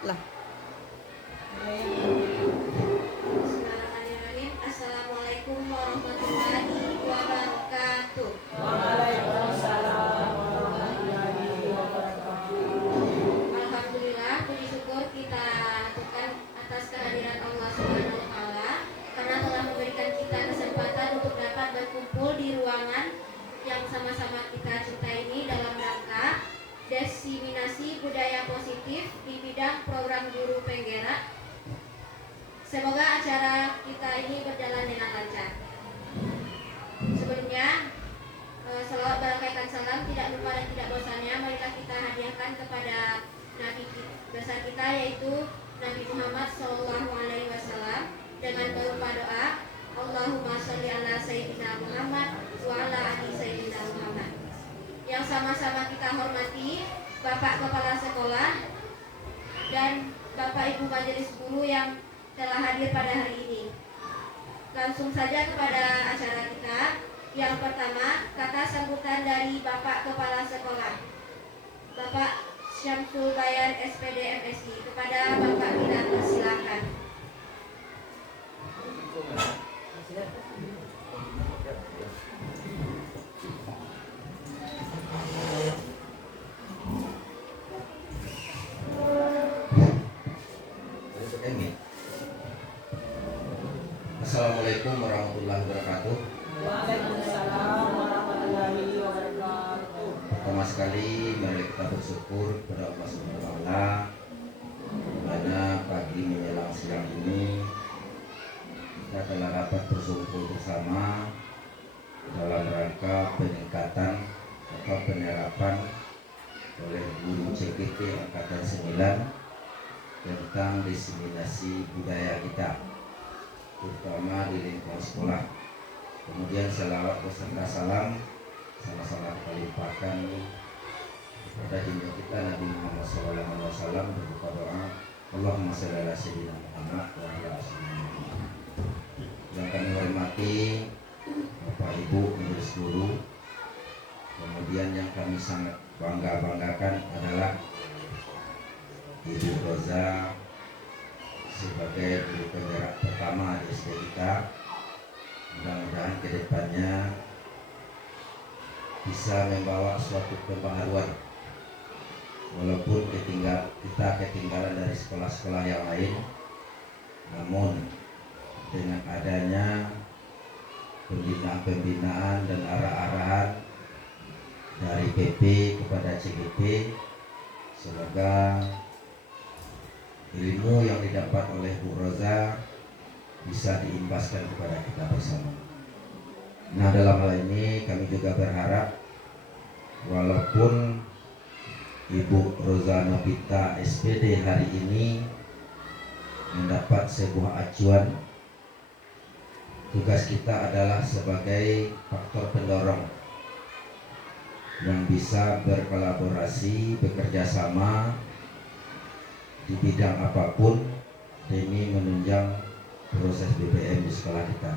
Lah. Bismillahirrahmanirrahim. Assalamualaikum warahmatullahi wabarakatuh. Waalaikumsalam warahmatullahi wabarakatuh. Alhamdulillah, puji syukur kita aturkan atas kehadiran Allah Subhanahu wa taala karena telah memberikan kita kesempatan untuk dapat berkumpul di ruangan yang sama-sama kita cintai ini dalam rangka diseminasi budaya positif di bidang program guru penggerak. Semoga acara kita ini berjalan dengan lancar. Sebelumnya, salawat barakah salam tidak lupa dan tidak bosannya marilah kita hadiahkan kepada Nabi besar kita yaitu Nabi Muhammad SAW dengan berupa doa Allahumma sholli ala Sayyidina Muhammad wa ala ali Sayyidina Muhammad. Yang sama-sama kita hormati Bapak Kepala Sekolah dan Bapak Ibu Majelis Guru yang telah hadir pada hari ini. Langsung saja kepada acara kita. Yang pertama, kata sambutan dari Bapak Kepala Sekolah Bapak Syamsul Bayan SPD MSI. Kepada Bapak Wiranto silakan. Assalamualaikum warahmatullahi wabarakatuh. Waalaikumsalam warahmatullahi wabarakatuh. Pertama sekali mari kita bersyukur kepada Allah Subhanahu wa taala karena pagi menjelang siang ini kita telah dapat berkumpul bersama dalam rangka peningkatan atau penerapan oleh guru CKT Angkatan 9 tentang diseminasi budaya kita, terutama di lingkungan sekolah. Kemudian selawat beserta salam sama-sama kita limpahkan kepada junjungan kita Nabi Muhammad SAW berupa doa Allahumma sholli ala sayyidina Muhammad wa ala ali sayyidina Muhammad. Yang kami hormati Bapak Ibu Majelis Guru, kemudian yang kami sangat banggakan adalah Ibu Roza sebagai guru penggerak pertama di SD kita. Mudah-mudahan kedepannya bisa membawa suatu pembaharuan, walaupun kita ketinggalan dari sekolah-sekolah yang lain, namun dengan adanya pembinaan dan arah-arahan dari PP kepada CGP, semoga ilmu yang didapat oleh Bu Roza bisa diimbaskan kepada kita bersama. Nah, dalam hal ini kami juga berharap walaupun Ibu Roza Nobita SPD hari ini mendapat sebuah acuan, tugas kita adalah sebagai faktor pendorong yang bisa berkolaborasi, bekerja sama di bidang apapun demi menunjang proses BBM di sekolah kita.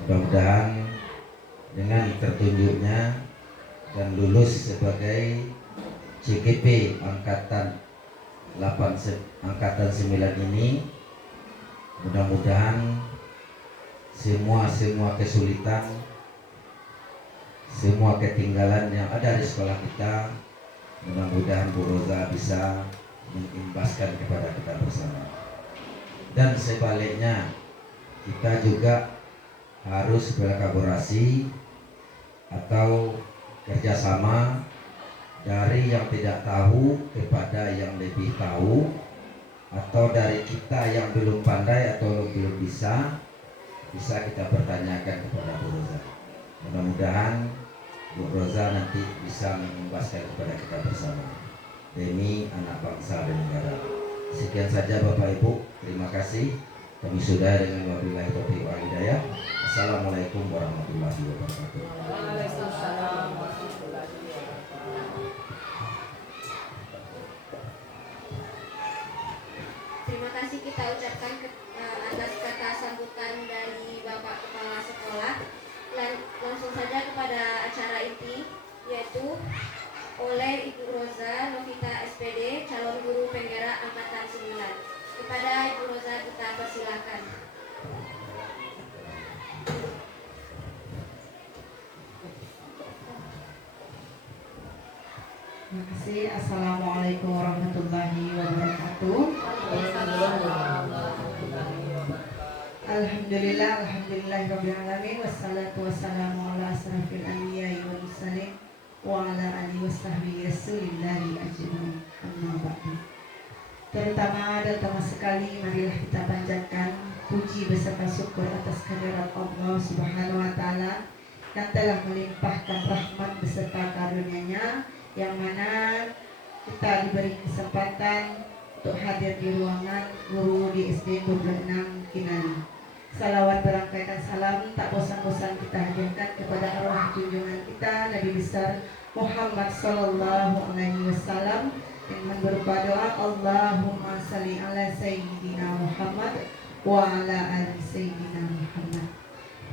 Mudah-mudahan dengan tertunjuknya dan lulus sebagai CGP angkatan 9 ini, mudah-mudahan semua kesulitan, semua ketinggalan yang ada di sekolah kita, mudah-mudahan Bu Roza bisa mengimbaskan kepada kita bersama. Dan sebaliknya, kita juga harus berkolaborasi atau kerjasama dari yang tidak tahu kepada yang lebih tahu, atau dari kita yang belum pandai atau belum bisa kita bertanyakan kepada Bu Roza. Mudah-mudahan Bu Roza nanti bisa mengimbaskan kepada kita bersama demi anak bangsa dan negara. Sekian saja Bapak Ibu, terima kasih. Kami sudah dengan wabillahi taufiq wal hidayah. Assalamualaikum warahmatullahi wabarakatuh. Waalaikumsalam warahmatullahi wabarakatuh. Terima kasih kita ucapkan atas kata sambutan dari Bapak Kepala Sekolah. Langsung saja kepada acara inti, yaitu oleh Ibu Roza Nobita SPD, calon guru penggerak angkatan 9. Kepada Ibu Rosa kita persilakan. Terima kasih. Assalamualaikum warahmatullahi wabarakatuh. Alhamdulillahirabbil alamin wassalatu wassalamu ala asrafil anbiya'i wal mursalin wa ala alihi washabbihi rasulillahi ajmain. Amma ba'du. Terutama dan utama sekali marilah kita panjatkan puji beserta syukur atas kehadirat Allah Subhanahu wa taala yang telah melimpahkan rahmat beserta karunia-Nya, yang mana kita diberi kesempatan untuk hadir di ruangan guru di SD 26 Kinali. Salawat berangkaikan salam tak bosan-bosan kita hadirkan kepada arwah junjungan kita Nabi besar Muhammad sallallahu alaihi wasallam dengan berupa doa Allahumma salli ala sayyidina Muhammad wa ala ali sayyidina Muhammad.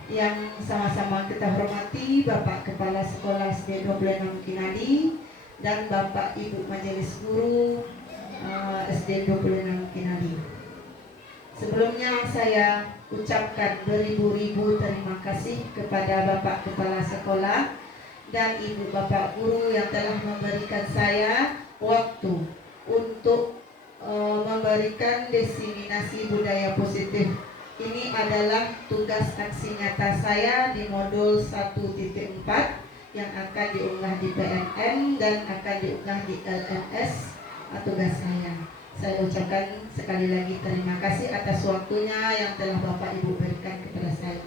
Yang sama-sama kita hormati Bapak Kepala Sekolah SD 26 Kinali dan Bapak Ibu Majelis Guru SD 26 Kinali. Sebelumnya saya ucapkan beribu-ribu terima kasih kepada Bapak Kepala Sekolah dan Ibu Bapak Guru yang telah memberikan saya waktu untuk memberikan diseminasi budaya positif. Ini adalah tugas aksi nyata saya di modul 1.4 yang akan diunggah di PNM dan akan diunggah di LMS tugas saya. Saya ucapkan sekali lagi terima kasih atas waktunya yang telah Bapak Ibu berikan kepada saya.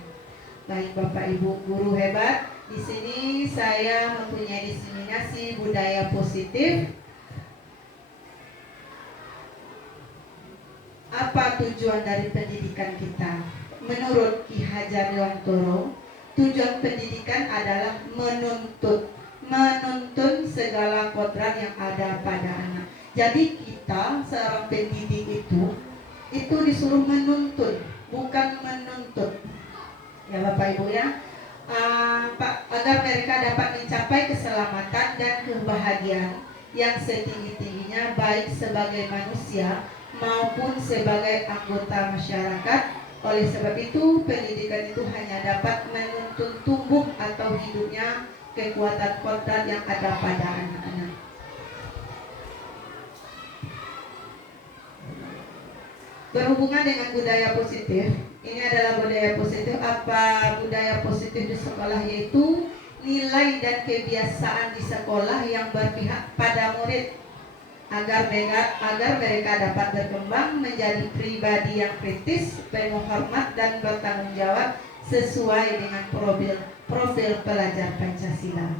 Baik Bapak Ibu guru hebat, di sini saya mempunyai diseminasi budaya positif. Apa tujuan dari pendidikan kita? Menurut Ki Hajar Dewantoro, tujuan pendidikan adalah menuntun segala kodrat yang ada pada anak. Jadi kita seorang pendidik itu disuruh menuntun, bukan menuntut. Ya Bapak Ibu ya, agar mereka dapat mencapai keselamatan dan kebahagiaan yang setinggi-tingginya baik sebagai manusia maupun sebagai anggota masyarakat. Oleh sebab itu pendidikan itu hanya dapat menuntun tumbuh atau hidupnya kekuatan kodrat yang ada pada anak-anak. Berhubungan dengan budaya positif, ini adalah budaya positif. Apa budaya positif di sekolah? Yaitu nilai dan kebiasaan di sekolah yang berpihak pada murid agar mereka dapat berkembang menjadi pribadi yang kritis, penuh hormat dan bertanggung jawab sesuai dengan profil pelajar Pancasila.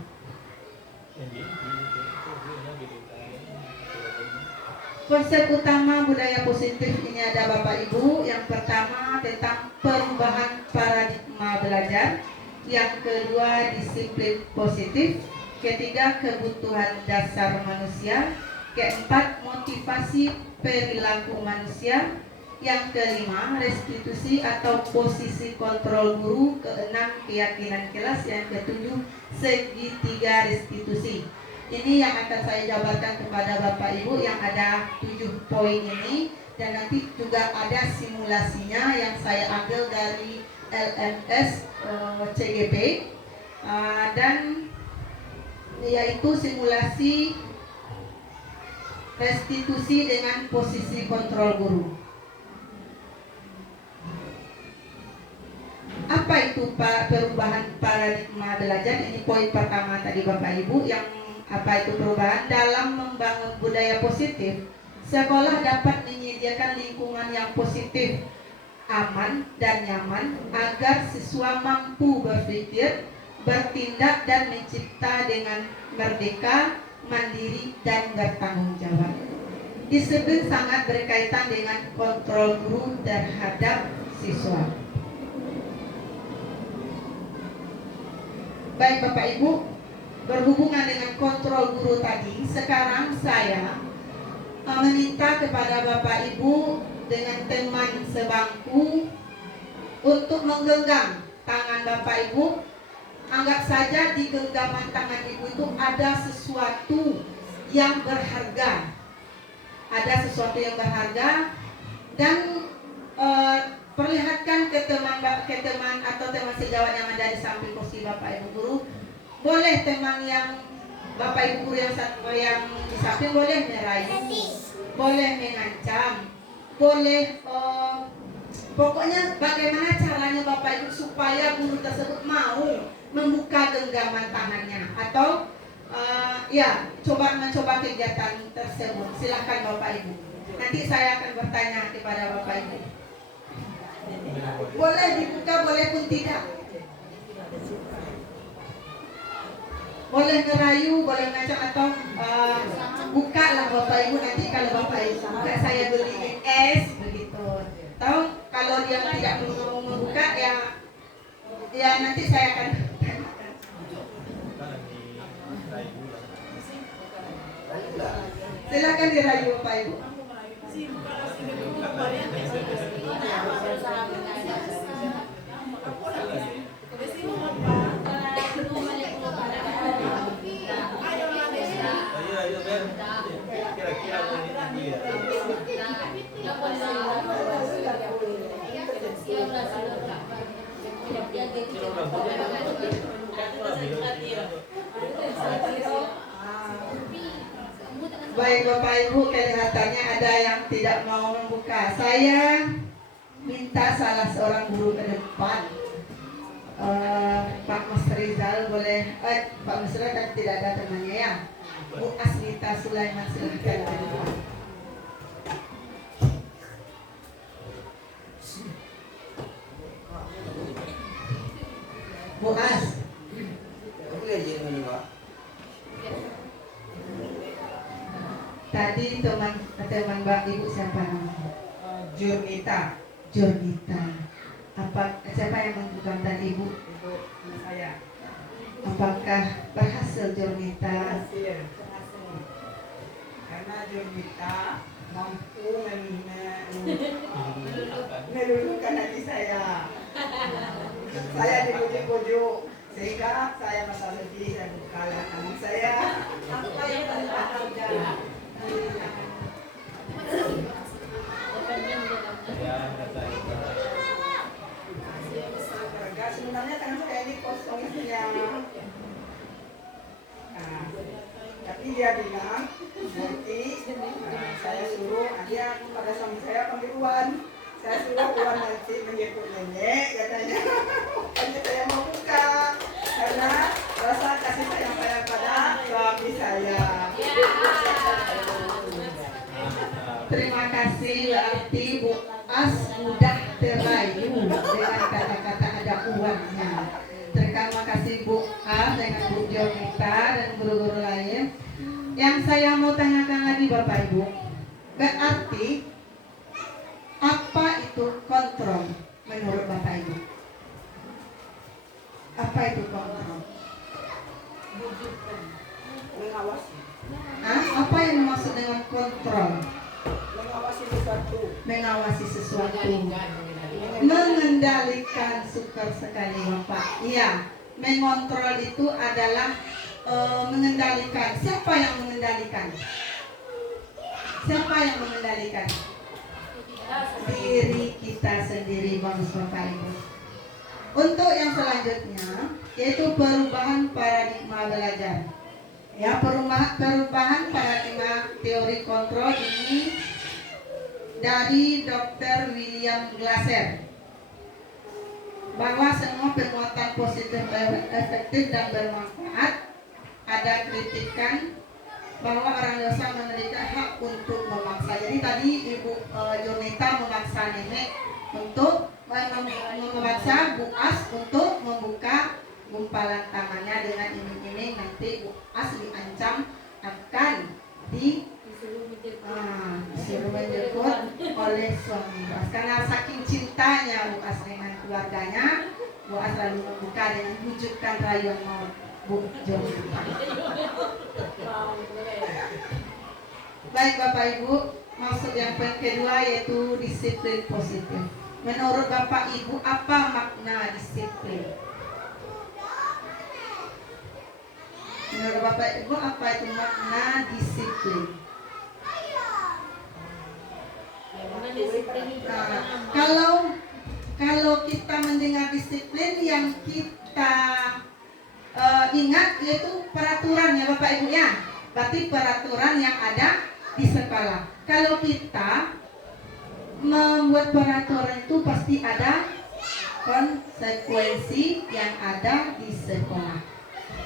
Konsep utama budaya positif ini ada Bapak Ibu. Yang pertama tentang perubahan paradigma belajar. Yang kedua disiplin positif. Ketiga kebutuhan dasar manusia. Keempat motivasi perilaku manusia. Yang kelima restitusi atau posisi kontrol guru. Keenam keyakinan kelas. Yang ketujuh segitiga restitusi. Ini yang akan saya jabarkan kepada Bapak Ibu yang ada 7 poin ini, dan nanti juga ada simulasinya yang saya ambil dari LMS CGP dan yaitu simulasi restitusi dengan posisi kontrol guru. Apa itu perubahan paradigma belajar? Ini poin pertama tadi Bapak Ibu. Yang apa itu perubahan? Dalam membangun budaya positif, sekolah dapat menyediakan lingkungan yang positif, aman dan nyaman agar siswa mampu berpikir, bertindak dan mencipta dengan merdeka, mandiri dan bertanggung jawab. Disiplin sangat berkaitan dengan kontrol guru terhadap siswa. Baik Bapak Ibu, berhubungan dengan kontrol guru tadi, sekarang saya meminta kepada Bapak Ibu dengan teman sebangku untuk menggenggam tangan Bapak Ibu. Anggap saja di genggaman tangan Ibu itu ada sesuatu yang berharga. Ada sesuatu yang berharga, dan perlihatkan ke teman atau teman sejawat yang ada di samping kursi Bapak Ibu guru. Boleh teman yang Bapak Ibu guru yang di samping boleh merayu, boleh mengancam, boleh pokoknya bagaimana caranya Bapak Ibu supaya guru tersebut mau membuka genggaman tangannya atau mencoba kegiatan tersebut. Silakan Bapak Ibu. Nanti saya akan bertanya kepada Bapak Ibu. Boleh dibuka, boleh pun tidak. Boleh ngerayu, boleh ngajak atau buka lah Bapak Ibu. Nanti kalau Bapak Ibu buka, saya beliin es begitu. Tahu kalau dia tidak mau membuka ya nanti saya akan silakan dirayu Bapak Ibu. Baik Bapak Ibu, kelihatannya ada yang tidak mau membuka. Saya minta salah seorang guru ke depan. Pak Mas Rizal boleh, Pak Mas Rizal kan tidak ada temannya ya. Bu Asmita Sulaiman silahkan ke depan. Bu As. Tadi teman Mbak Ibu siapa namanya? Jurnita. Siapa yang membutuhkan tadi Ibu? Ibu saya. Apakah berhasil Jurnita? Berhasil. Karena Jurnita mampu meluluhkan hati saya. Saya dibujuk-bujuk sehingga saya merasa sedih dan bukalah tangan saya. Apa yang telah terjadi? Sebenarnya tangan saya ini kosong isinya. Nah, tapi dia bilang nanti saya suruh dia pada suami saya panggil Wan. Saya suruh Wan nanti menjemput nenek katanya. Makanya saya mau buka karena rasa kasih sayang saya pada suami saya. Terima kasih, berarti Bu As mudah terayu dengan kata-kata ada uangnya. Terima kasih Bu As dengan Bu Jomita dan guru-guru lain. Yang saya mau tanyakan lagi Bapak Ibu, berarti apa itu kontrol menurut Bapak Ibu? Apa itu kontrol? Mengawasi. Apa yang dimaksud dengan kontrol? Mengawasi sesuatu. Mengendalikan, syukur sekali Bapak. Iya, mengontrol itu adalah mengendalikan. Siapa yang mengendalikan? Siapa yang mengendalikan? Diri kita sendiri, Bapak Ibu. Untuk yang selanjutnya yaitu perubahan paradigma belajar. Ya, perubahan paradigma teori kontrol ini dari Dr. William Glasser, bahwa semua perbuatan positif efektif dan bermanfaat. Ada kritikan bahwa orang dewasa memiliki hak untuk memaksa. Jadi tadi Ibu Jonita memaksa nenek untuk memaksa Bu As untuk membuka gumpalan tangannya dengan iming-iming nanti Bu As diancam akan disuruh menjemput oleh suami Bu As. Karena saking cintanya Bu As dengan keluarganya, Bu As lalu membuka dengan bujukan rayuan maut Bu Jonita. Baik Bapak Ibu, maksud yang kedua yaitu disiplin positif. Menurut Bapak Ibu, apa makna disiplin? Menurut Bapak Ibu, apa itu makna disiplin? Kalau kita mendengar disiplin yang kita ingat yaitu peraturan ya Bapak Ibu ya. Berarti peraturan yang ada di sekolah. Kalau kita membuat peraturan itu pasti ada konsekuensi yang ada di sekolah.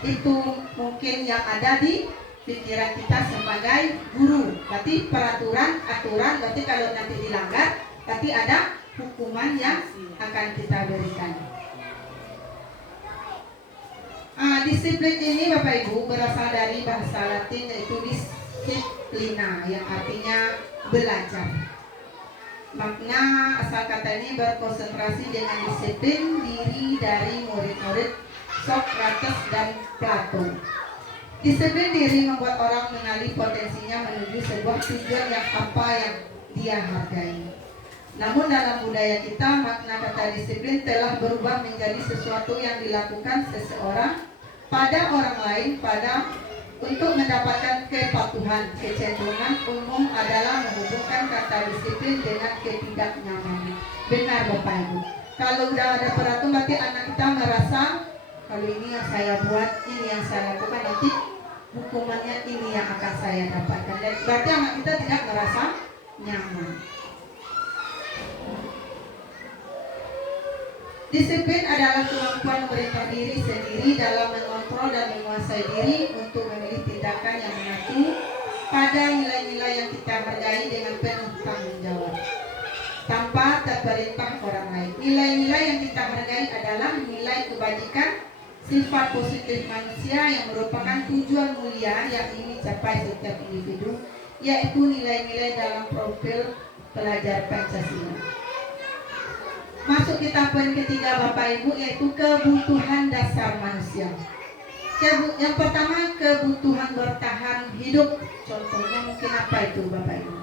Itu mungkin yang ada di pikiran kita sebagai guru. Berarti peraturan, aturan, berarti kalau nanti dilanggar, berarti ada hukuman yang akan kita berikan. Disiplin ini Bapak Ibu berasal dari bahasa Latin yaitu disciplina yang artinya belajar. Makna asal kata ini berkonsentrasi dengan disiplin diri dari murid-murid Socrates dan Plato. Disiplin diri membuat orang mengenali potensinya menuju sebuah tujuan yang apa yang dia hargai. Namun dalam budaya kita makna kata disiplin telah berubah menjadi sesuatu yang dilakukan seseorang pada orang lain untuk mendapatkan kepatuhan. Kecenderungan umum adalah menghubungkan kata disiplin dengan ketidaknyamanan. Benar Bapak Ibu. Kalau udah ada peraturan berarti anak kita merasa kalau ini yang saya buat, ini yang saya lakukan, nanti hukumannya ini yang akan saya dapatkan. Dan berarti anak kita tidak merasa nyaman. Disiplin adalah kemampuan memerintah diri sendiri dalam mengontrol dan menguasai diri untuk memilih tindakan yang mengacu pada nilai-nilai yang kita hargai dengan penuh tanggung jawab tanpa terperintah orang lain. Nilai-nilai yang kita hargai adalah nilai kebajikan, sifat positif manusia yang merupakan tujuan mulia yang ingin dicapai setiap individu, yaitu nilai-nilai dalam profil pelajar Pancasila. Masuk kita poin ketiga Bapak Ibu, yaitu kebutuhan dasar manusia. Yang pertama kebutuhan bertahan hidup. Contohnya mungkin apa itu Bapak Ibu?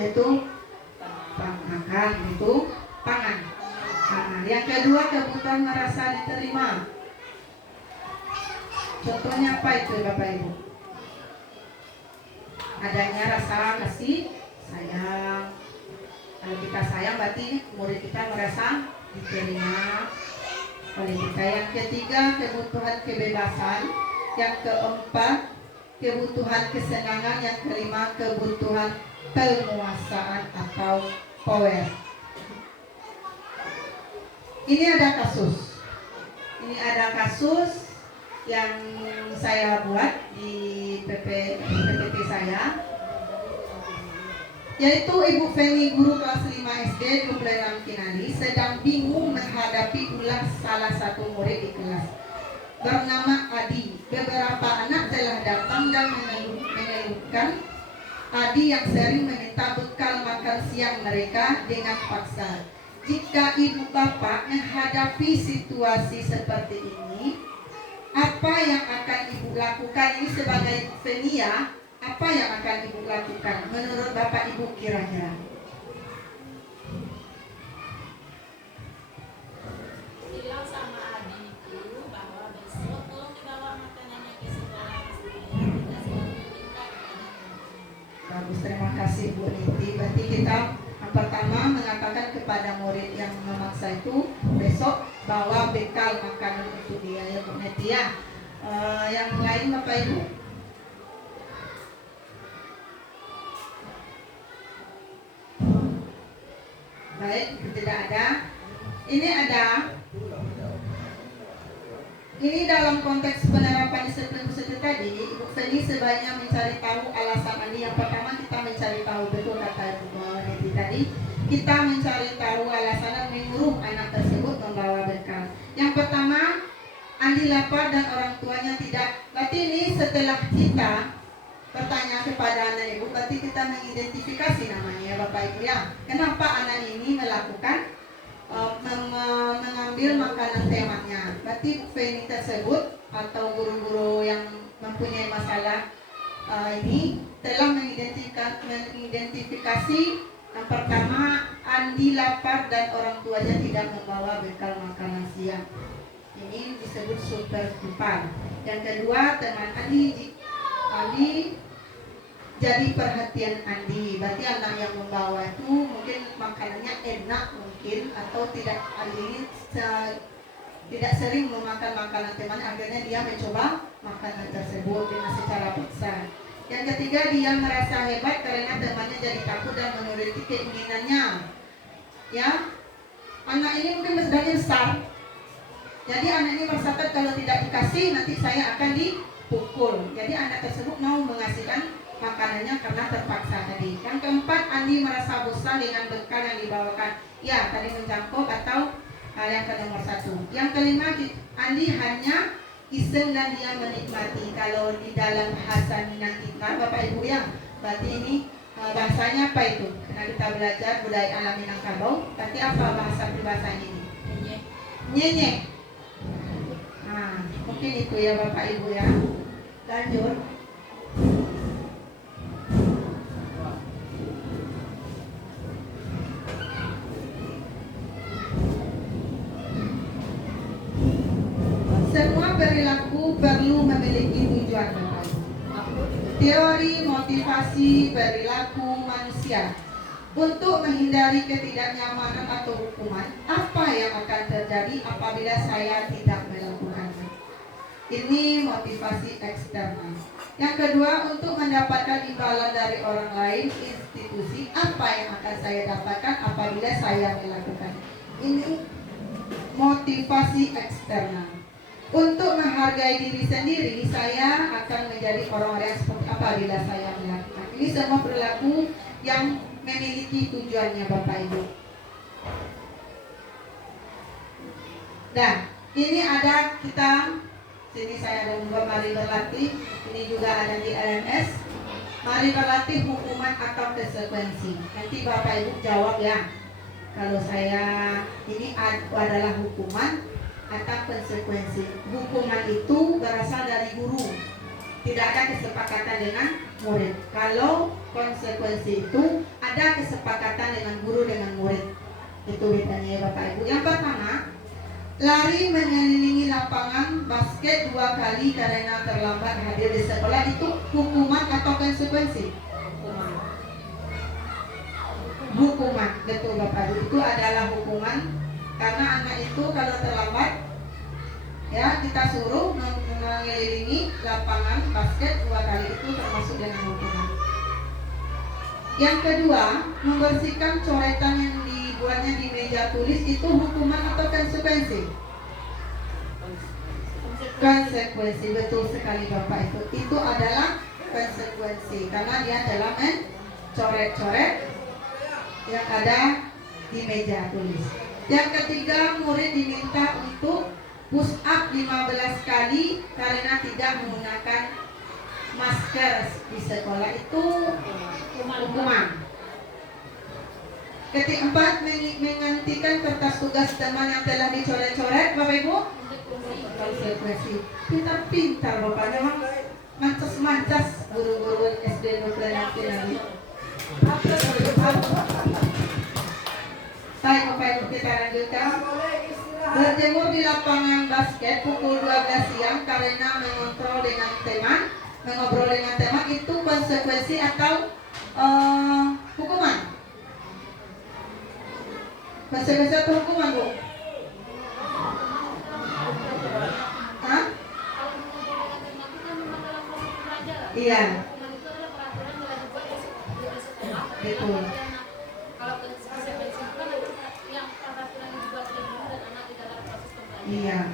Yaitu makan, itu pangan. Yang kedua kebutuhan merasa diterima. Contohnya apa itu Bapak Ibu? Adanya rasa kasih sayang. Kalau kita sayang berarti murid kita merasa diterima oleh kita. Yang ketiga kebutuhan kebebasan. Yang keempat kebutuhan kesenangan. Yang kelima kebutuhan penguasaan atau power. Ini ada kasus yang saya buat di PPT saya, yaitu Ibu Feni, guru kelas 5 SD di Pleret Kinani, sedang bingung menghadapi ulah salah satu murid di kelas bernama Adi. Beberapa anak telah datang dan mengeluhkan Adi yang sering meminta bekal makan siang mereka dengan paksa. Jika ibu bapak menghadapi situasi seperti ini, apa yang akan ibu lakukan? Ini sebagai Fenia, apa yang akan ibu lakukan menurut bapak ibu kira-kira? Bilang sama Adi itu bahwa besok tolong dibawa makanannya ke sekolah supaya kita selalu minta kepada teman-teman. Bagus, terima kasih Bu Niti. Berarti kita yang pertama mengatakan kepada murid yang memaksa itu besok bawa bekal makanan untuk dia ya Bu Niti ya. Yang lain Bapak Ibu? Baik, tidak ada. Ini dalam konteks penerapan disiplin positif tadi, Ibu Feni sebaiknya mencari tahu alasan Andi. Yang pertama kita mencari tahu, betul kata Ibu Niti tadi, kita mencari tahu alasan dan menyuruh anak tersebut membawa bekal. Yang pertama, Andi lapar dan orang tuanya tidak. Berarti ini setelah kita bertanya kepada anak ibu, berarti kita mengidentifikasi namanya ya Bapak Ibu ya. Kenapa anak ini melakukan mengambil makanan temannya? Berarti Bu Feni tersebut atau guru-guru yang mempunyai masalah ini telah mengidentifikasi yang pertama, Andi lapar dan orang tuanya tidak membawa bekal makanan siang. Ini disebut super duper. Yang kedua, teman Andi jadi perhatian Andi. Berarti anak yang membawa itu mungkin makanannya enak mungkin, atau tidak, Andi tidak sering memakan makanan teman, akhirnya dia mencoba makanan tersebut dengan secara paksa. Yang ketiga, dia merasa hebat karena temannya jadi takut dan menuruti keinginannya. Ya, anak ini mungkin sebenarnya besar. Jadi anak ini merasa kalau tidak dikasih nanti saya akan dipukul. Jadi anak tersebut mau mengasihkan makanannya karena terpaksa tadi. Yang keempat, Andi merasa bosan dengan bekal yang dibawakan. Ya, tadi menjangkau atau hal yang ke nomor 1. Yang kelima, Andi hanya iseng dan dia menikmati. Kalau di dalam bahasa Minang kita, Bapak Ibu ya, berarti ini bahasanya apa itu? Karena kita belajar budaya alam Minangkabau, berarti apa bahasa peribahasanya ini? Nyenyek. Nah, mungkin itu ya Bapak Ibu ya. Lanjut. Semua perilaku perlu memiliki tujuan. Teori motivasi perilaku manusia. Untuk menghindari ketidaknyamanan atau hukuman, apa yang akan terjadi apabila saya tidak melakukannya? Ini motivasi eksternal. Yang kedua, untuk mendapatkan imbalan dari orang lain, institusi, apa yang akan saya dapatkan apabila saya melakukan? Ini motivasi eksternal. Untuk menghargai diri sendiri, saya akan menjadi orang yang seperti apa bila saya melakukan. Ini semua perilaku yang memiliki tujuannya Bapak Ibu. Dan ini ada kita, sini saya ada membuat mari berlatih. Ini juga ada di LMS. Mari berlatih hukuman atau konsekuensi. Nanti Bapak Ibu jawab ya. Kalau saya ini adalah hukuman atau konsekuensi. Hukuman itu berasal dari guru, tidak ada kesepakatan dengan murid. Kalau konsekuensi itu ada kesepakatan dengan guru dengan murid. Itu bedanya ya Bapak Ibu. Yang pertama, lari mengelilingi lapangan basket 2 kali karena terlambat hadir di sekolah, itu hukuman atau konsekuensi? Hukuman, betul Bapak Ibu. Itu adalah hukuman. Karena anak itu kalau terlambat, ya kita suruh mengelilingi lapangan basket 2 kali, itu termasuk dengan hukuman. Yang kedua, membersihkan coretan yang dibuatnya di meja tulis, itu hukuman atau konsekuensi? Konsekuensi, betul sekali Bapak Ibu. Itu adalah konsekuensi karena dia telah mencoret-coret yang ada di meja tulis. Yang ketiga, murid diminta untuk push up 15 kali karena tidak menggunakan masker di sekolah, itu hukuman. Keempat, menghentikan kertas tugas teman yang telah dicoret-coret, Bapak Ibu. Konsekuensi. Pintar-pintar Bapak, memang mancas-mancas guru-guru SD Nuklir nanti. Baik Bapak Ibu, kita lanjutkan. Berjemur di lapangan basket pukul 12 siang karena mengobrol dengan teman, itu konsekuensi atau hukuman? Konsekuensi atau hukuman, Bu? Hah? Iya. Betul.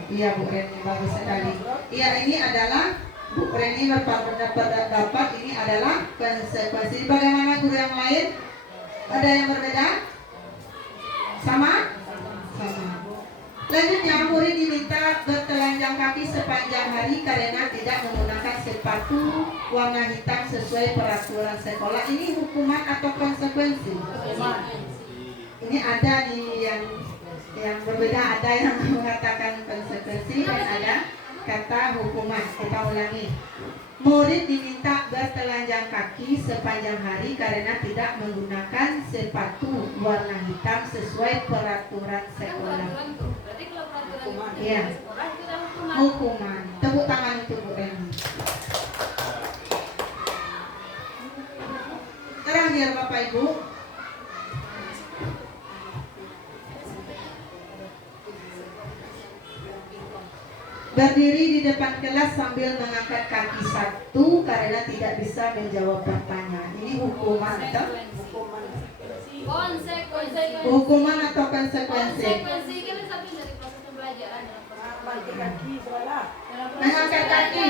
Iya Bu Reni, bagus sekali. Iya, ini adalah Bu Reni berpendapat ini adalah konsekuensi. Bagaimana guru yang lain? Ada yang berbeda? Sama? Sama. Selanjutnya, murid diminta bertelanjang kaki sepanjang hari karena tidak menggunakan sepatu warna hitam sesuai peraturan sekolah. Ini hukuman atau konsekuensi? Ini ada nih yang berbeda, ada yang mengatakan konsekuensi dan ada kata hukuman. Kita ulangi. Murid diminta bertelanjang kaki sepanjang hari karena tidak menggunakan sepatu warna hitam sesuai peraturan sekolah. Iya. Hukuman. Tepuk tangan untuk Bu Reni. hadir Bapak Ibu. Berdiri di depan kelas sambil mengangkat kaki satu karena tidak bisa menjawab pertanyaan. Ini hukuman atau hukuman atau konsekuensi? Konsekuensi kan satu dari proses pembelajaran. Balik kaki sebelah. Mengangkat kaki.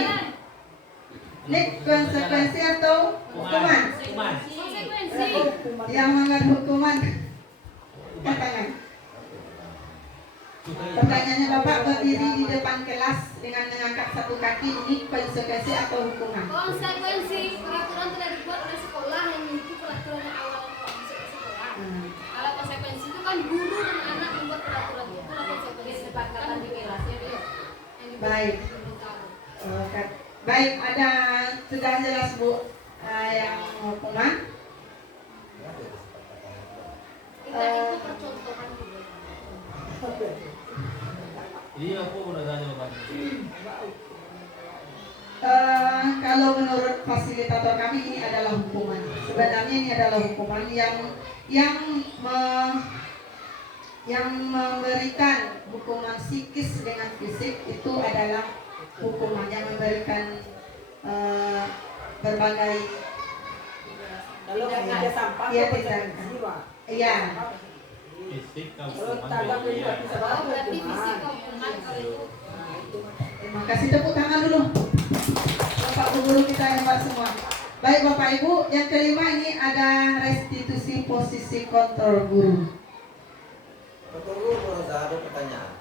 Ini konsekuensi atau hukuman? Konsekuensi. Yang mengangkat hukuman. Katakan. Pertanyaannya Bapak, berdiri di depan kelas dengan mengangkat satu kaki, ini konsekuensi atau hukuman? Konsekuensi peraturan tidak dibuat oleh sekolah, yang itu peraturan yang awal masuk ke sekolah. Kalau konsekuensi itu kan guru dan anak membuat peraturan itu lah konsekuensi kesepakatan di kelas ya. Baik. Baik, ada sudah jelas Bu yang hukuman. Kita itu percontohan juga. Jadi aku mau nanya Bapak. Kalau menurut fasilitator kami ini adalah hukuman. Sebenarnya ini adalah hukuman yang memberikan hukuman psikis dengan fisik itu adalah hukuman yang memberikan berbagai Kalau mengejar sampah, Iya, itu tidak. konsekuensi, Pak. iya. Fisik Kalau hukuman tanda dua. pribadi sebelah Berarti hukuman. fisik hukuman kalau itu. Terima kasih, tepuk tangan dulu Bapak guru kita hebat semua. Baik Bapak Ibu, yang kelima ini ada restitusi posisi kontrol guru. Betul Bu, menurut saya ada pertanyaan.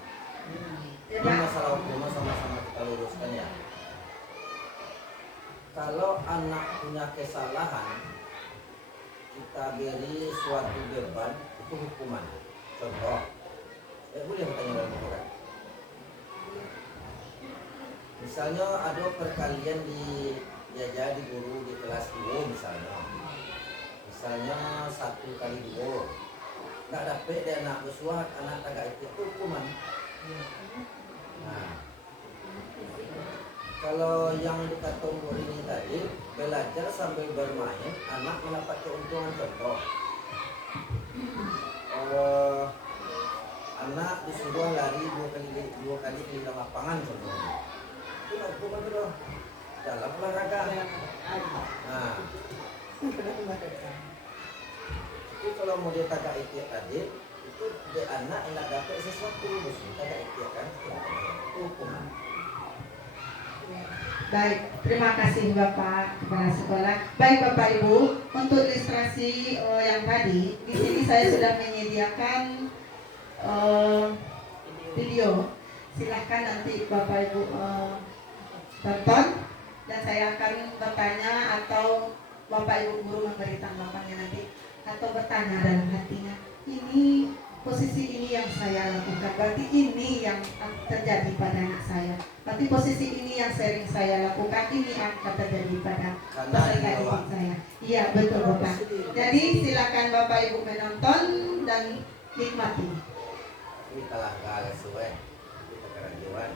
Ya, Ini Pak. masalah hukuman sama-sama kita luruskan ya. Kalau anak punya kesalahan, kita beri suatu beban, itu hukuman. Contoh, boleh bertanya dalam buku kan? Misalnya ada perkalian diajar di guru di kelas 2 misalnya. Misalnya 1 kali 2. Nggak dapet dia anak bersuat, anak tagak itu hukuman. Nah, kalau yang dikata umur ini tadi, belajar sambil bermain, anak mendapat keuntungan contoh. Anak disuruh lari dua kali keliling lapangan contohnya. Itu hukuman itu dalam olahraga. Nah, itu kalau mau dia tagak itu tadi, itu dia anak yang dapat sesuatu, mesti tagak itu kan, itu hukuman. Baik, terima kasih Bapak Kepala Sekolah. Baik Bapak Ibu, untuk ilustrasi yang tadi, di sini saya sudah menyediakan video. Silahkan nanti Bapak Ibu tonton dan saya akan bertanya atau Bapak Ibu guru memberi tanggapannya nanti atau bertanya dalam hatinya. Ini posisi ini yang saya lakukan, berarti ini yang terjadi pada anak saya. Berarti posisi ini yang sering saya lakukan, ini akan terjadi pada peserta didik saya. Iya betul Bapak. Jadi silakan Bapak Ibu menonton dan nikmati. Kita langkah sesuai kita kerajuan.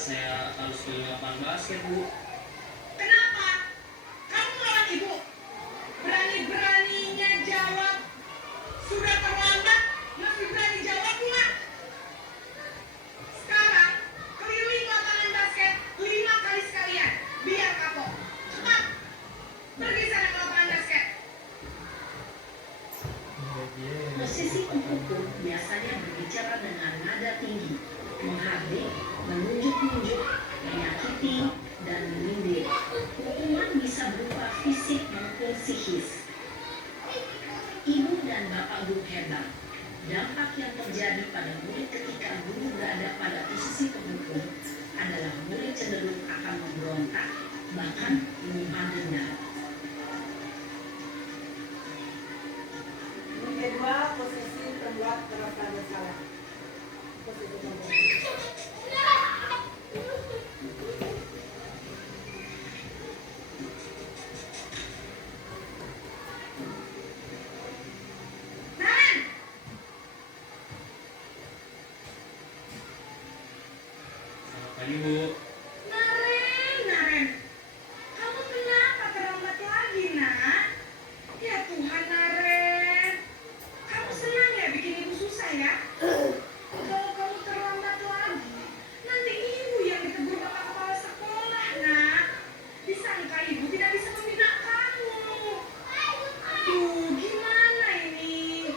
saya harus ke lapangan basket, Bu? Kenapa? Kamu melawan ibu? Berani-beraninya jawab. Sudah terlambat, masih berani jawab pula. Sekarang, keliling lapangan basket 5 kali sekalian. Biar kapok. Cepat. Pergi sana ke lapangan basket. Posisi pemukul biasanya berbicara dengan nada tinggi, menghardik, menunjuk-nunjuk, menyakiti, dan menyindir. Pukulan bisa berupa fisik maupun psikis. Ibu dan bapak guru hebat. Dampak yang terjadi pada murid ketika guru berada pada posisi pemukul adalah murid cenderung akan memberontak, bahkan menyimpan dendam. Yang kedua, posisi pembuat perasaan bersalah. Posisi pembuat. Naren! Selamat pagi, Bu. Naren, kamu kenapa terlambat lagi, nak? Ya Tuhan, Naren, kamu senang ya bikin ibu susah ya? Kalau kamu terlambat lagi, nanti ibu yang ditegur bapak kepala sekolah, nak. Disangka ibu tidak bisa membina kamu. Aduh, gimana ini?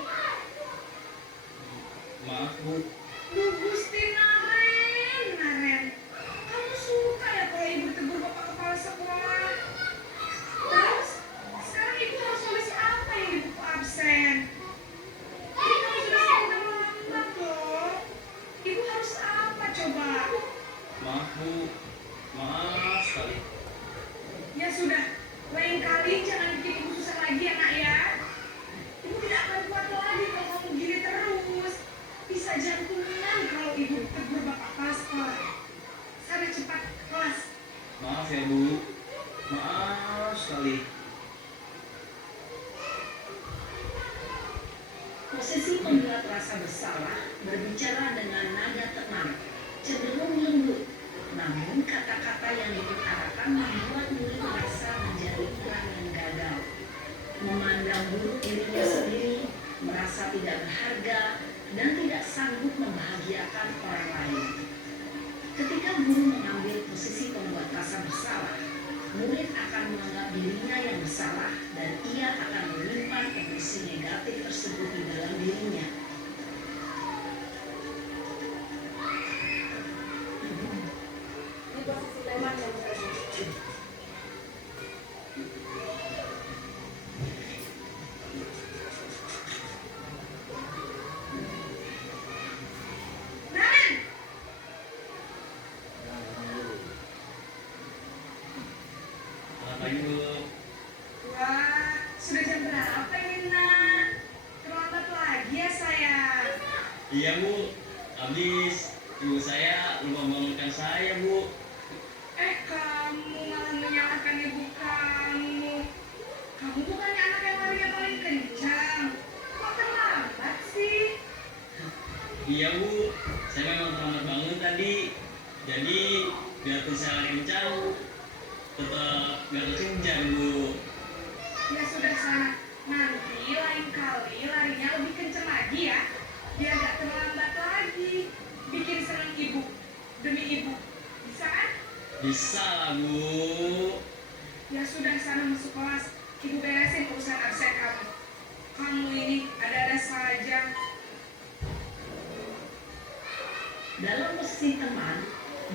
Maaf, Bu. Duh, Gusti Naren, kamu suka ya kalau ibu ditegur bapak kepala sekolah? Terus, sekarang ibu harus nulis apa yang di buku absen? Ini kamu sudah sangat terlambat loh. Ibu harus apa coba? Maaf, Bu. Maaf sekali. Ya sudah, lain kali jangan bikin ibu susah lagi ya nak ya. Ibu tidak akan kuat lagi kalau kamu gini terus. Bisa jantungan kalau ibu ditegur bapak kepala sekolah. Sana cepat ke kelas. Maaf ya, Bu. Maaf sekali. Posisi pembuat rasa bersalah berbicara dengan nada tenang, cenderung lembut. Namun kata-kata yang diutarakan membuat murid merasa menjadi orang yang gagal. Memandang buruk dirinya sendiri, merasa tidak berharga, dan tidak sanggup membahagiakan orang lain. Ketika guru mengambil posisi pembuat rasa bersalah, murid akan menganggap dirinya yang bersalah dan ia akan menyimpan emosi negatif tersebut di dalam dirinya. Ini posisi teman yang tadi. Naren! Selamat pagi, Bu. Wah, sudah jam berapa ini nak? Terlambat lagi ya sayang. Iya, Bu. Habis ibu saya lupa membangunkan saya, Bu. Kamu malah menyalahkan ibu kamu. Kamu bukannya anak yang larinya paling kencang. Kok terlambat sih? Iya, Bu. Saya memang terlambat bangun tadi. Jadi, biarpun saya lari kencang, tetap nggak kekejar, Bu. Ya sudah sana. Nanti lain kali larinya lebih kencang lagi ya. Biar gak terlambat lagi. Bikin senang ibu. Demi ibu. Bisa kan? Bisa lah, Bu. Ya sudah sana masuk kelas. Ibu beresin urusan absen kamu. Kamu ini ada-ada saja. Dalam posisi teman,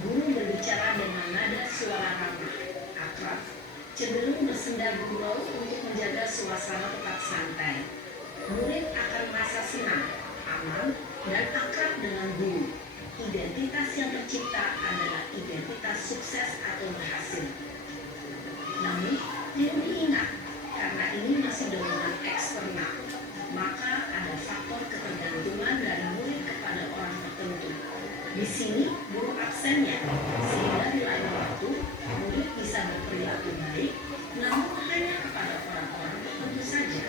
guru berbicara dengan nada suara ramah, akrab, cenderung bersenda gurau untuk menjaga suasana tetap santai. Murid akan merasa senang, aman, dan akrab dengan guru. Identitas yang tercipta adalah identitas sukses atau berhasil. Namun, perlu diingat, karena ini masih dorongan eksternal, maka ada faktor ketergantungan dari murid kepada orang tertentu. Di sini, guru absennya, sehingga di lain waktu, murid bisa berperilaku baik, namun hanya kepada orang-orang tertentu saja.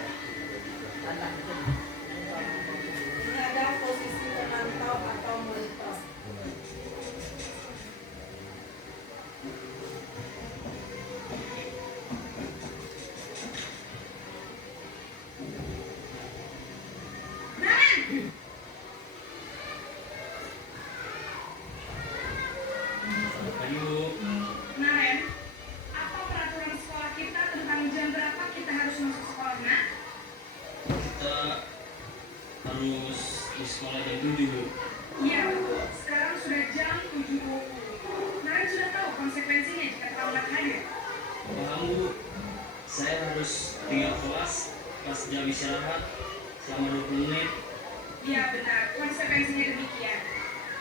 Ini ada posisi pemantau atau monitor. Pagi Bu. Naren, apa peraturan sekolah kita tentang jam berapa kita harus masuk sekolah, nak? Kita harus di sekolah jam 7 Bu. Iya, betul. Sekarang sudah jam 7.20. Naren sudah tahu konsekuensinya jika terlambat hadir. Paham Bu. Saya harus tinggal kelas pas jam istirahat selama 20 menit. Iya, benar. Konsekuensinya demikian.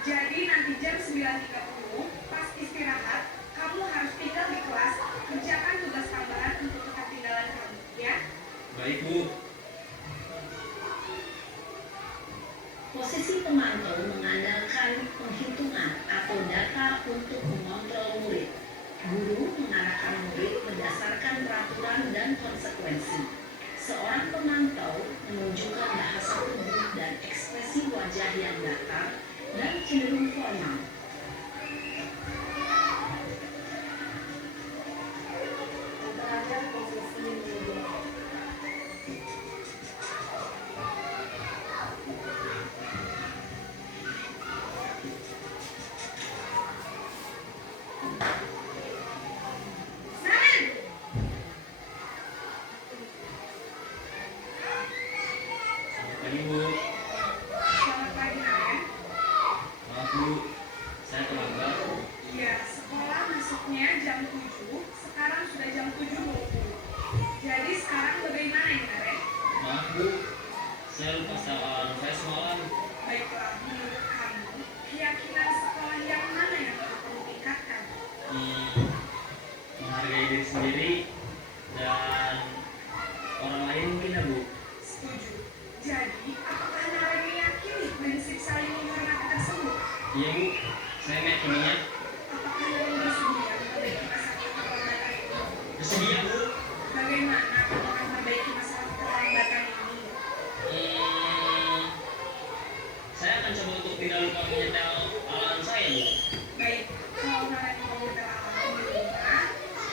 Jadi nanti jam 9.30 pas istirahat, kamu harus tinggal di kelas, kerjakan tugas tambahan untuk ketinggalan kamu, ya? Baik Bu. Posisi pemantau mengandalkan penghitungan atau data untuk mengontrol murid. Guru mengarahkan murid berdasarkan peraturan dan konsekuensi. Seorang pemantau menunjukkan bahasa tubuh dan ekspresi wajah yang datar dan cenderung formal. Terakhir posisi media. Naren! Pagi Bu. Selamat pagi, Naren. Maaf Bu. Saya terlambat. Iya, sekolah masuknya jam 7, sekarang sudah jam 7.20. Jadi sekarang bagaimana ini, Naren? Maaf Bu. Saya lupa setel alarm saya semalam. Baiklah, menurut kamu, keyakinan sekolah yang mana yang perlu tingkatkan? Menghargai diri sendiri dan orang lain mungkin ya Bu. Setuju. Jadi, apakah Naren meyakini prinsip saling menghormati tersebut? Iya Bu. Saya meyakininya. Apakah Naren bersedia memperbaiki masalah keterlambatan ini? Bersedia Bu. Bagaimana kamu akan memperbaiki masalah keterlambatan ini? Saya akan coba untuk tidak lupa menyetel alarm saya Bu. Baik, kalau Naren mau menyetel alarm di rumah,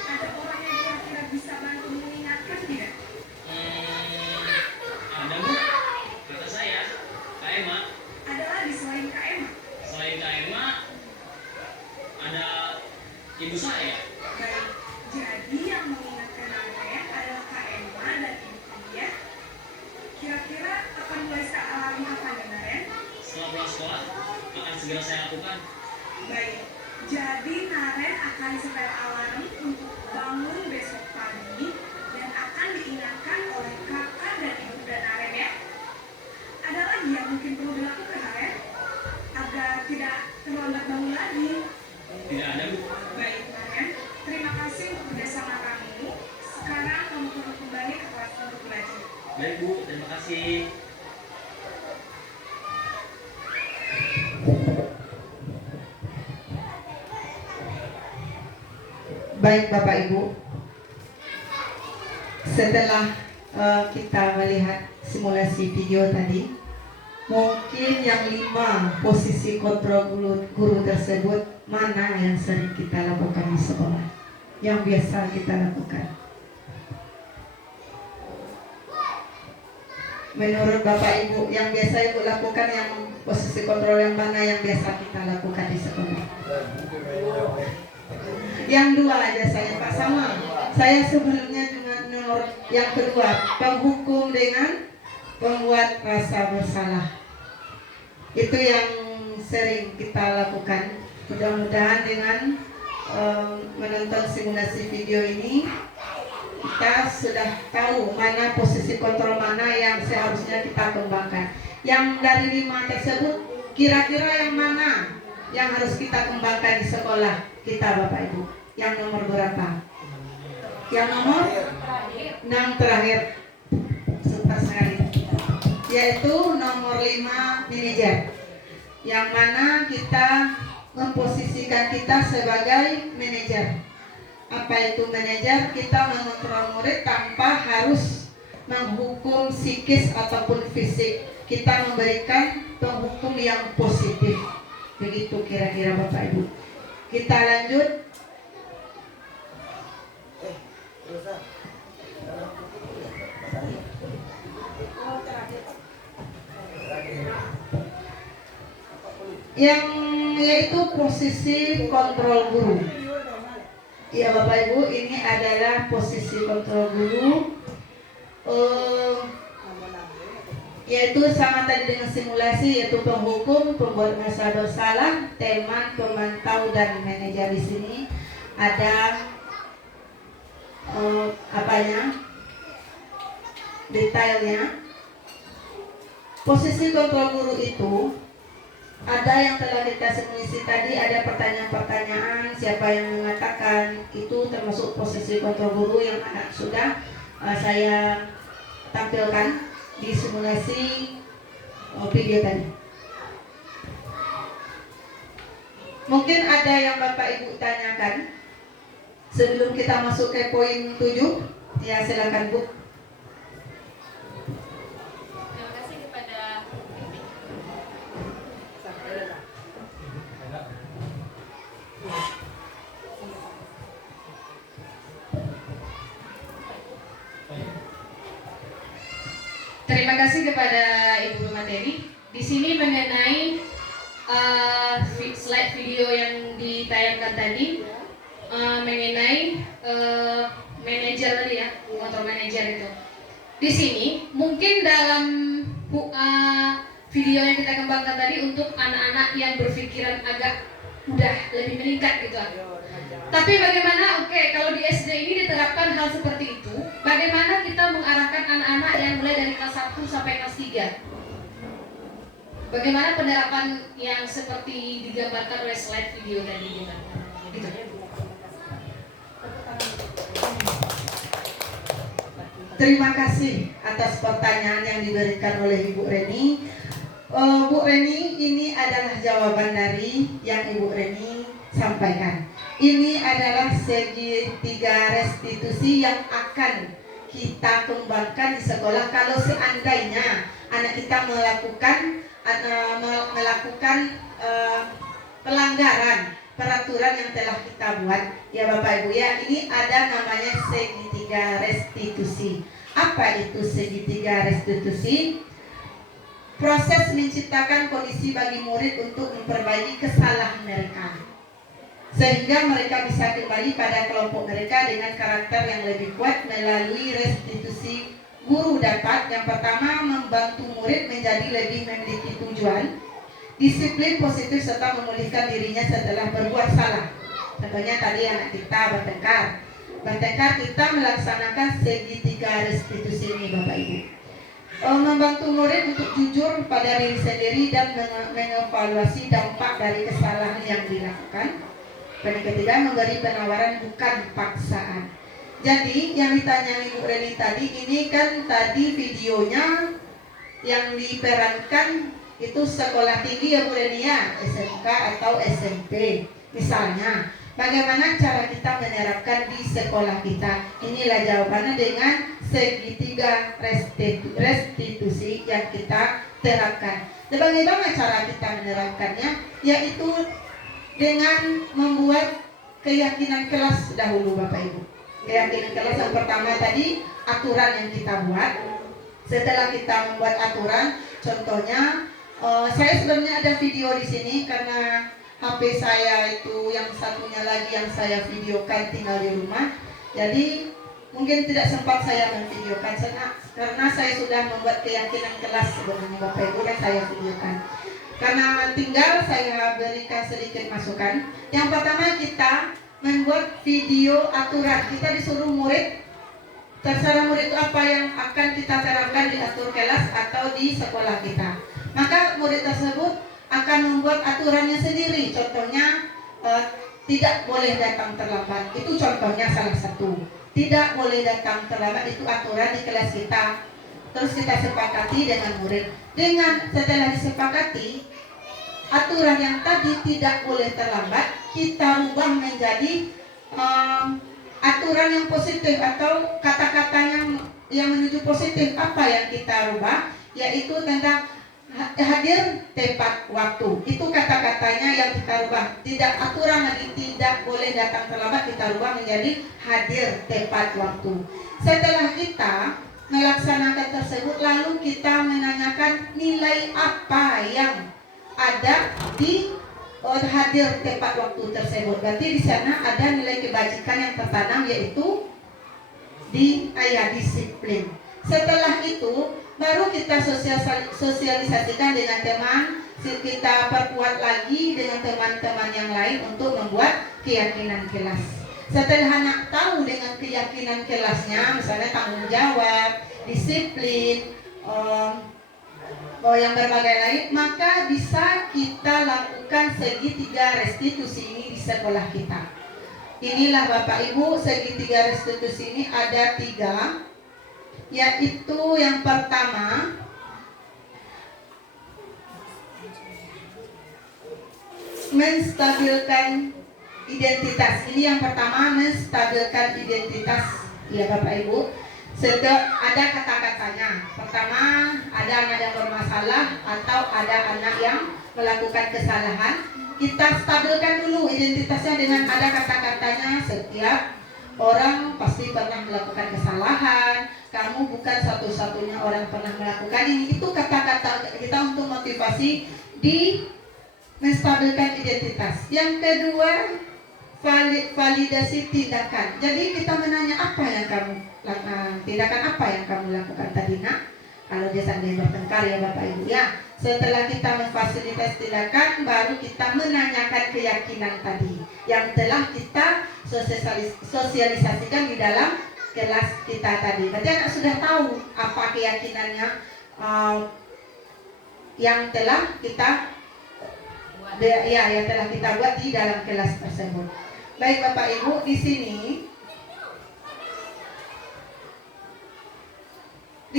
ada orang yang kira-kira bisa bantu mengingatkan tidak? Ada Bu. Kata saya, Kak Emma. Ada lagi selain Kak Emma? Selain Kak Emma, ada ibu saya. Baik, jadi yang mengingatkan Naren adalah Kak Emma dan ibu dia. Kira-kira akan mulai start alarm kapan ya, Naren? Setelah pulang sekolah, akan segera saya lakukan. Baik, jadi Naren akan setel alarm untuk bangun besok pagi dan akan diingatkan oleh kakak dan ibu dan Naren ya. Ada lagi yang mungkin perlu dilakukan Naren agar tidak terlambat bangun lagi. Tidak ada Bu. Baik Naren, terima kasih untuk kerjasama kamu. Sekarang kamu perlu kembali ke kelas untuk belajar. Baik Bu, terima kasih. Baik Bapak Ibu, setelah kita melihat simulasi video tadi, mungkin yang 5 posisi kontrol guru tersebut mana yang sering kita lakukan di sekolah, yang biasa kita lakukan. Menurut Bapak Ibu, yang biasa Ibu lakukan, yang posisi kontrol yang mana yang biasa kita lakukan di sekolah? Yang 2 aja saya Pak, sama. Saya sebelumnya dengan nomor yang kedua, penghukum dengan membuat rasa bersalah. Itu yang sering kita lakukan. Mudah-mudahan dengan menonton simulasi video ini, kita sudah tahu mana posisi kontrol mana yang seharusnya kita kembangkan. Yang dari 5 tersebut, kira-kira yang mana yang harus kita kembangkan di sekolah kita Bapak Ibu? Yang nomor berapa? Yang nomor 6 terakhir. Super sekali. Yaitu nomor 5 manajer. Yang mana kita memposisikan kita sebagai manajer. Apa itu manajer? Kita mengontrol murid tanpa harus menghukum psikis ataupun fisik. Kita memberikan penghukum yang positif. Begitu kira-kira Bapak Ibu. Kita lanjut. Yang yaitu posisi kontrol guru. Ya Bapak Ibu, ini adalah posisi kontrol guru, yaitu sama tadi dengan simulasi, yaitu penghukum, pembuat merasa bersalah, teman, pemantau, dan manajer. Di sini ada detailnya. Posisi kontrol guru itu ada yang telah kita mengisi tadi, ada pertanyaan-pertanyaan, siapa yang mengatakan, itu termasuk posisi kontrol guru yang sudah saya tampilkan di simulasi video tadi. Mungkin ada yang Bapak Ibu tanyakan sebelum kita masuk ke poin 7. Ya, silakan Bu. Terima kasih kepada Ibu Materi. Di sini mengenai slide video yang ditayangkan tadi mengenai manajer tadi ya, kontrol manajer itu. Di sini mungkin dalam video yang kita kembangkan tadi untuk anak-anak yang berpikiran agak udah lebih meningkat gitu. Tapi bagaimana, kalau di SD ini diterapkan hal seperti itu, bagaimana kita mengarahkan anak-anak yang mulai dari kelas 1 sampai kelas 3? Bagaimana penerapan yang seperti digambarkan oleh slide video tadi gitu. Terima kasih atas pertanyaan yang diberikan oleh Ibu Reni. Bu Reni, ini adalah jawaban dari yang Ibu Reni sampaikan. Ini adalah segitiga restitusi yang akan kita kembangkan di sekolah kalau seandainya anak kita melakukan pelanggaran peraturan yang telah kita buat. Ya Bapak Ibu ya, ini ada namanya segitiga restitusi. Apa itu segitiga restitusi? Proses menciptakan kondisi bagi murid untuk memperbaiki kesalahan mereka, sehingga mereka bisa kembali pada kelompok mereka dengan karakter yang lebih kuat melalui restitusi. Guru dapat yang pertama membantu murid menjadi lebih memiliki tujuan, disiplin positif serta memulihkan dirinya setelah berbuat salah. Contohnya tadi anak kita bertengkar, kita melaksanakan segitiga restitusi ini Bapak Ibu. Membantu murid untuk jujur pada diri sendiri dan mengevaluasi dampak dari kesalahan yang dilakukan. Dan yang ketiga, memberi penawaran bukan paksaan. Jadi yang ditanyai Bu Reni tadi, ini kan tadi videonya yang diperankan itu sekolah tinggi ya Bu Reni ya, SMK atau SMP. Misalnya, bagaimana cara kita menerapkan di sekolah kita? Inilah jawabannya dengan segitiga restitusi yang kita terapkan. Dan bagaimana cara kita menerapkannya? Yaitu dengan membuat keyakinan kelas dahulu Bapak Ibu. Keyakinan kelas yang pertama tadi, aturan yang kita buat. Setelah kita membuat aturan, contohnya saya sebenarnya ada video di sini karena HP saya itu yang satunya lagi yang saya videokan tinggal di rumah. Jadi mungkin tidak sempat saya memvideokan karena saya sudah membuat keyakinan kelas sebenarnya Bapak Ibu dan saya videokan. Karena tinggal saya berikan sedikit masukan. Yang pertama, kita membuat video aturan. Kita disuruh murid, terserah murid itu apa yang akan kita terapkan di atur kelas atau di sekolah kita. Maka murid tersebut akan membuat aturannya sendiri. Contohnya tidak boleh datang terlambat. Itu contohnya salah satu. Tidak boleh datang terlambat, itu aturan di kelas kita. Terus kita sepakati dengan murid. Dengan setelah disepakati aturan yang tadi tidak boleh terlambat, kita rubah menjadi aturan yang positif atau kata-kata yang menuju positif. Apa yang kita rubah? Yaitu tentang hadir tepat waktu. Itu kata-katanya yang kita rubah. Tidak aturan lagi tidak boleh datang terlambat, kita rubah menjadi hadir tepat waktu. Setelah kita melaksanakan tersebut, lalu kita menanyakan nilai apa yang ada di hadir tepat waktu tersebut. Berarti di sana ada nilai kebajikan yang tertanam, yaitu disiplin. Setelah itu baru kita sosialisasikan dengan teman, kita perkuat lagi dengan teman-teman yang lain untuk membuat keyakinan kelas. Setelah anak tahu dengan keyakinan kelasnya, misalnya tanggung jawab, disiplin, yang berbagai lain, maka bisa kita lakukan segitiga restitusi ini di sekolah kita. Inilah Bapak Ibu, segitiga restitusi ini ada 3, yaitu yang pertama menstabilkan identitas. Ini yang pertama, menstabilkan identitas ya Bapak Ibu. Ada kata-katanya. Pertama, ada anak yang bermasalah atau ada anak yang melakukan kesalahan. Kita stabilkan dulu identitasnya dengan ada kata-katanya. Setiap orang pasti pernah melakukan kesalahan. Kamu bukan satu-satunya orang pernah melakukan ini. Itu kata-kata kita untuk motivasi di menstabilkan identitas. Yang kedua, validasi tindakan. Jadi kita menanya apa yang kamu lakukan, tindakan apa yang kamu lakukan tadi nak? Kalau dia sambil bertengkar ya Bapak Ibu ya. Setelah kita memfasilitasi tindakan, baru kita menanyakan keyakinan tadi yang telah kita sosialisasikan di dalam kelas kita tadi. Berarti anak sudah tahu apa keyakinannya yang telah kita buat di dalam kelas tersebut. Baik Bapak Ibu, di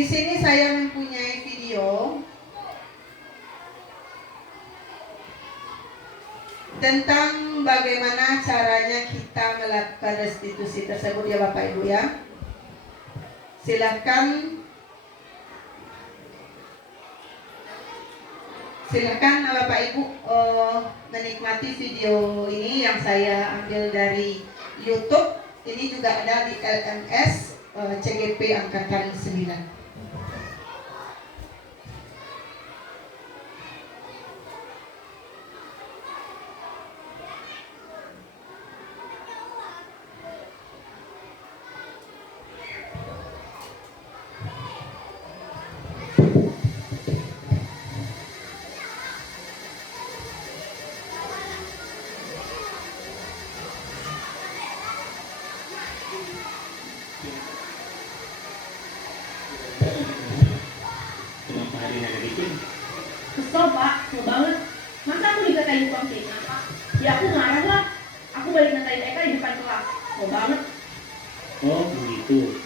sini saya mempunyai video tentang bagaimana caranya kita melakukan restitusi tersebut ya Bapak Ibu ya. Silakan Bapak Ibu menikmati video ini yang saya ambil dari YouTube. Ini juga ada di LMS CGP Angkatan 9. Kenapa hari ini ada bikin? Kesel Pak, kesel banget. Masa aku dikatain tukang fitnah Pak? Ya aku marah lah. Aku balik ngatain Eka di depan kelas. Kesel banget. Oh begitu.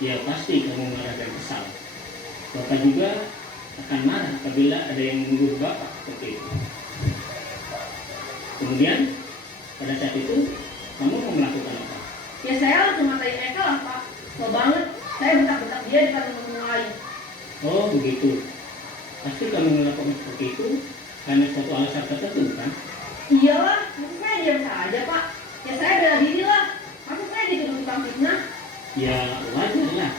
Ya pasti kamu marah dan kesal. Bapak juga akan marah apabila ada yang menuduh Bapak seperti itu. Kemudian pada saat itu kamu mau melakukan apa? Ya saya langsung ngatain Eka lah Pak. Kesel banget. Saya bentak-bentak dia di depan teman-teman lain. Oh begitu. Pasti kamu melakukan seperti itu karena suatu alasan tertentu kan? Iyalah, maksud saya diam saja Pak. Ya saya bela diri lah. Maksud saya dituduh tukang fitnah. Ya wajar lah.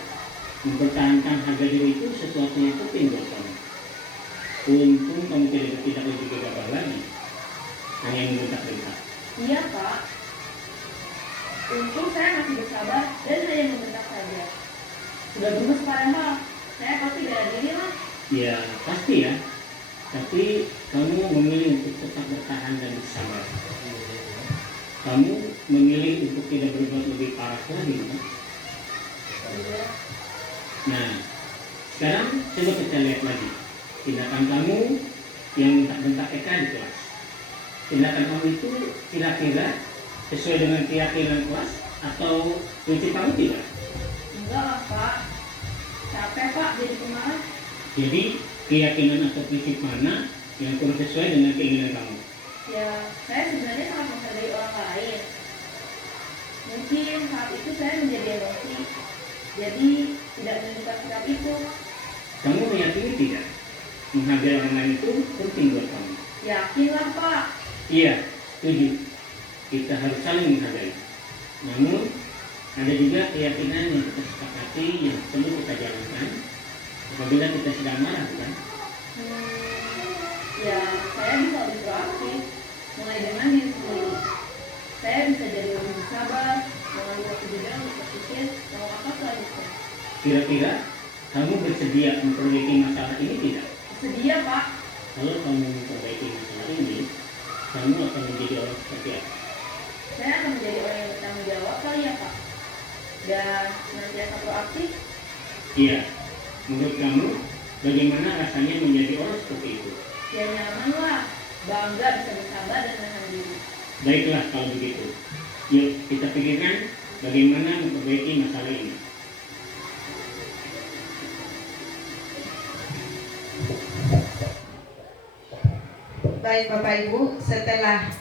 Mempertahankan harga diri itu sesuatu yang penting buat kamu. Untung kamu tidak lebih gegabah lagi. Hanya membentak-bentak. Iya Pak. Untung saya masih bersabar dan hanya membentak saja. Sudah gemes padahal. Saya pasti bela diri lah. Ya pasti ya. Tapi kamu memilih untuk tetap bertahan dan bersabar. Kamu memilih untuk tidak berbuat lebih parah lagi kan? Nah, sekarang coba kita lihat lagi tindakan kamu yang bentak-bentak Eka di kelas. Tindakan kamu itu kira-kira sesuai dengan keyakinan kelas atau prinsip kamu tidak? Enggak lah Pak. Capek Pak jadi pemarah. Jadi keyakinan atau prinsip mana yang kurang sesuai dengan keinginan kamu? Ya, saya sebenarnya sangat menghargai orang lain. Mungkin saat itu saya menjadi emosi. Jadi tidak menunjukkan sikap itu. Kamu meyakini tidak? Menghargai orang lain itu penting buat kamu. Yakinlah Pak. Iya, setuju. Kita harus saling menghargai. Namun ada juga keyakinan yang kita sepakati yang perlu kita jalankan apabila kita sedang marah, bukan? Ya, saya bisa lebih proaktif. Mulai dengan diri sendiri. Saya bisa jadi lebih bersabar, dengan waktu juga untuk berpikir mau apa selanjutnya. Kira-kira kamu bersedia memperbaiki masalah ini tidak? Sedia, Pak. Kalau kamu memperbaiki masalah ini, kamu akan menjadi orang seperti apa? Saya akan menjadi orang yang bertanggung jawab kali ya, Pak. Dan senantiasa proaktif. Iya. Menurut kamu, bagaimana rasanya menjadi orang seperti itu? Ya nyaman lah, bangga bisa bersabar dan menahan diri. Baiklah kalau begitu. Yuk kita pikirkan bagaimana memperbaiki masalah ini. Baik Bapak Ibu, setelah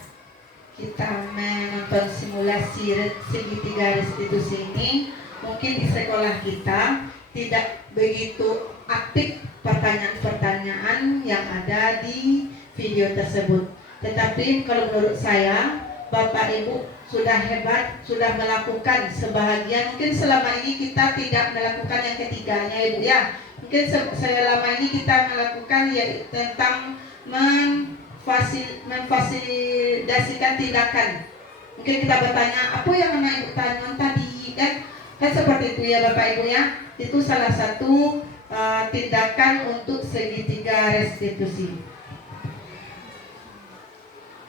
kita menonton simulasi segitiga restitusi ini, mungkin di sekolah kita tidak begitu aktif pertanyaan-pertanyaan yang ada di video tersebut. Tetapi kalau menurut saya, Bapak Ibu sudah hebat, sudah melakukan sebahagian. Mungkin selama ini kita tidak melakukan yang ketiganya, Ibu ya. Mungkin selama ini kita melakukan ya tentang memfasilitasikan tindakan. Mungkin kita bertanya, apa yang anak Ibu tanyakan tadi? Kan seperti itu ya Bapak Ibu ya. Itu salah satu tindakan untuk segitiga restitusi.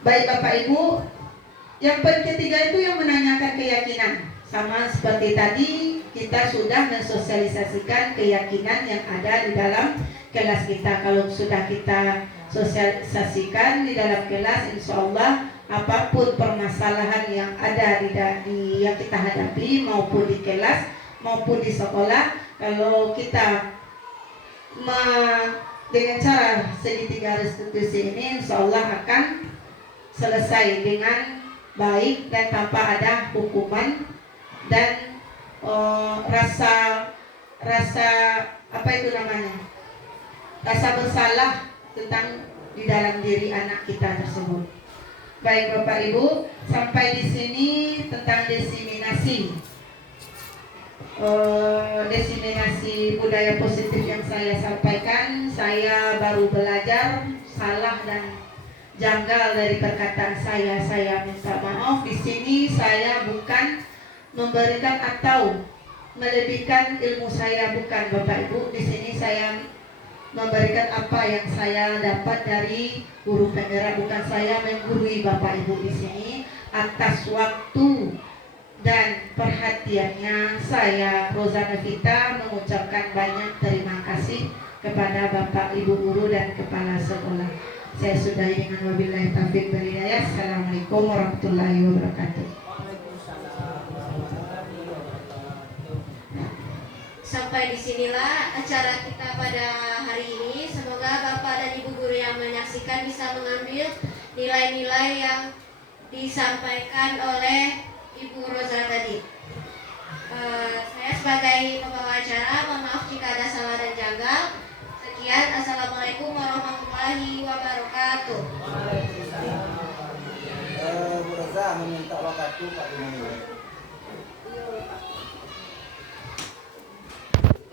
Baik Bapak Ibu, yang ketiga itu yang menanyakan keyakinan. Sama seperti tadi, kita sudah mensosialisasikan keyakinan yang ada di dalam kelas kita. Kalau sudah kita sosialisasikan di dalam kelas, insya Allah apapun permasalahan yang ada di yang kita hadapi, maupun di kelas maupun di sekolah, kalau kita dengan cara segitiga restitusi ini, insya Allah akan selesai dengan baik dan tanpa ada hukuman dan rasa apa itu namanya, rasa bersalah tentang di dalam diri anak kita tersebut. Baik Bapak Ibu, sampai di sini tentang diseminasi budaya positif yang saya sampaikan. Saya baru belajar, salah dan janggal dari perkataan saya minta maaf. Di sini saya bukan memberikan atau melebihkan ilmu saya, bukan Bapak Ibu. Di sini saya memberikan apa yang saya dapat dari guru penggerak, bukan saya menggurui Bapak Ibu di sini. Atas waktu dan perhatiannya, saya Rozana Vita mengucapkan banyak terima kasih kepada Bapak Ibu guru dan kepala sekolah. Saya sudahi dengan wabillahi taufiq wal hidayah. Assalamualaikum warahmatullahi wabarakatuh. Sampai disinilah acara kita pada hari ini. Semoga Bapak dan Ibu guru yang menyaksikan bisa mengambil nilai-nilai yang disampaikan oleh Ibu Rosa tadi. Saya sebagai pembawa acara, mohon maaf jika ada salah dan janggal. Sekian, assalamualaikum warahmatullahi wabarakatuh. Bu Rosa meminta waktu Pak Gubernur.